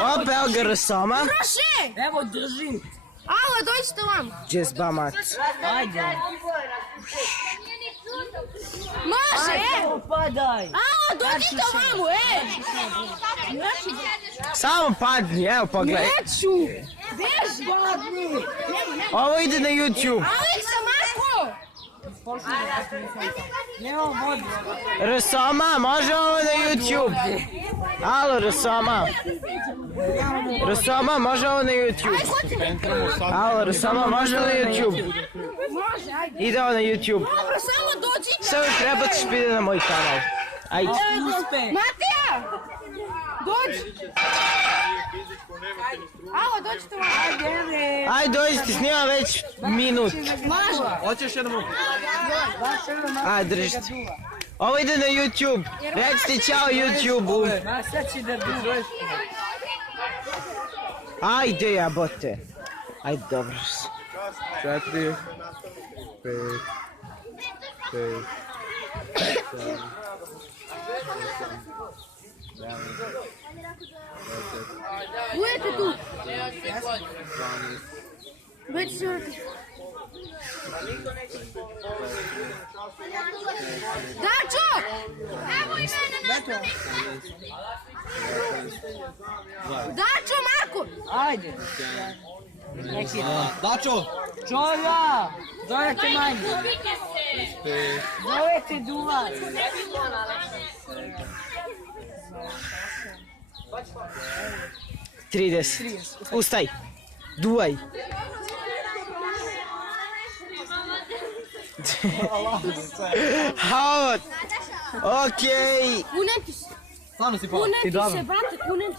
Opet, evo ga Rosoma. Proše! Evo, držim. Alo, dođite vam. Džezba mat. Ajde. Može! Padaj. Alo, dođite vamo, Samo padni, evo pogledaj. Neću! Beži! Ovo ide na YouTube. Aleksa, Marko! Nema vodi. Rosoma, može ovo na YouTube? Alo, Rosoma. Rosoma, može ovo na YouTube? Alo, Rosoma, može ovo na YouTube? Može, ajde. Ide ovo na YouTube. Dobro, samo dođi. Sve uvijek prebaciš ide na moj kanal. Ajde. Matija! Dođi! Alo, dođite vam. Ajde, dođite, snima već minut. Može. Hoćeš jednom? Ajde, držite. Ovo ide na YouTube. Recite ćao YouTube-u. Ma sad će da bude. Ajde, jabote. Ajde, dobro. 4, 5, 6, 7, Budete tu. Već se vrti. Dačo! Evo i mene Dačo, Marko! Ajde. Dačo! Čoja! Zovete manje. 5, Zovete duvar. Trideset. Ustaj. Duvaj. Hao. Okej. Kunem ti se. stvarno si pao. Kunem ti se, brate, kunem ti se.